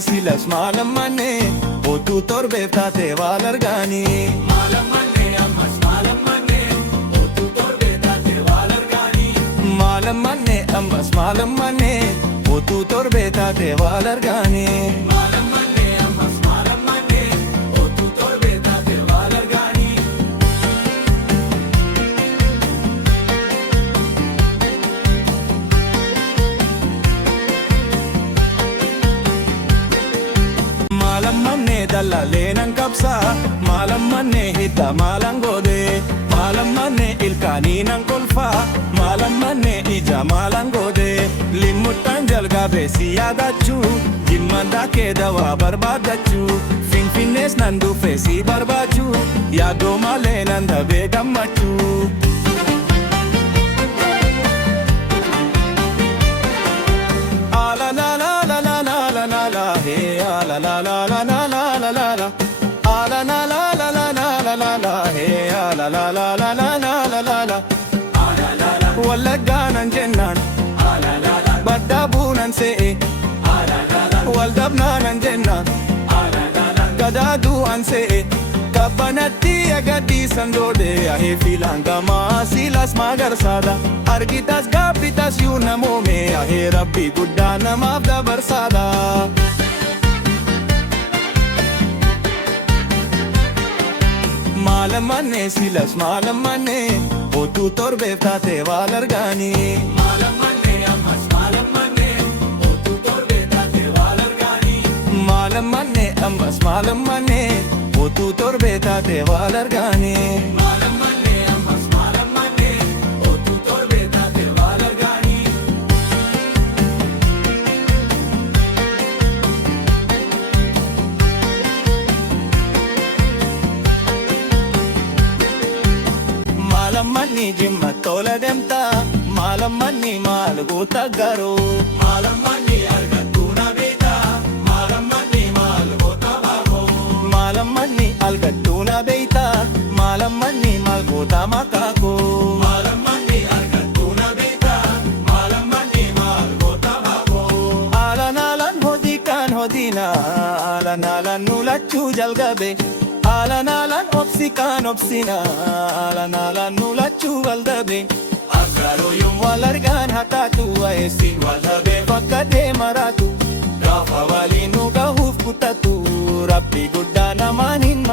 silas maalammanni otuu torbeef taate wal argaani. Maalammanni ammas maalammanni otuu torbeef taate wal argaani. Maalammanni ammas maalammanni otuu torbeef taate wal argaani. Maalammanni ammas maalammanni otuu torbeef taate wal argaani. Maalammanni dalalee nan qabsa maalammanni hidda maalan goode maalammanni ilkaanii nan kolfa maalammanni ija maalan goode limmudhaan jalqabe si yaadachuu jimmandaa kee dawaa barbaadachuu finfinnees nan dhufe si barbaachuu yaadoo malee nan dhabee gammachuu. La la la la la la la la la la la la la la la la la hey la la la la la la la la walaganan jennan badabunan see waldabnanan jennan gadadu an see kabbanatti agadiisan doode ahee filangama silas magarsada argitas gabbitas yuu namoome ahee rabbi guddaa namaaf dabarsaada. Maalammanni silas maalammanni otuu torbeef taate wal argaani. Maalammanni ammas maalammanni otuu torbeef taate wal argaani. Maalammanni ammas maalammanni otuu torbeef taate wal argaani. Maalammanni ammas maalammanni otuu torbeef taate wal argaani. Maalammanni jimma tola deemta maalammanni maal goota garuu. Maalammanni argattuu na beekta maalammanni maal goota baafoo. Maalammanni argattuu na beekta maalammanni maal goota makaakoo. Maalammanni argattuu na beekta maalammanni maal goota baafoo. Alanaalan hojii kan hojiina alanaalan nulachuu jalqabe. Alanaalan obsi kan obsina alanaalan nulachuu waldabe. Aggaroo yoom wal argaan hataatu wayeessin wal dhabe fakkatee maraatu gaafa waliin nu gahuuf kutatu rabbi guddaa namaan hin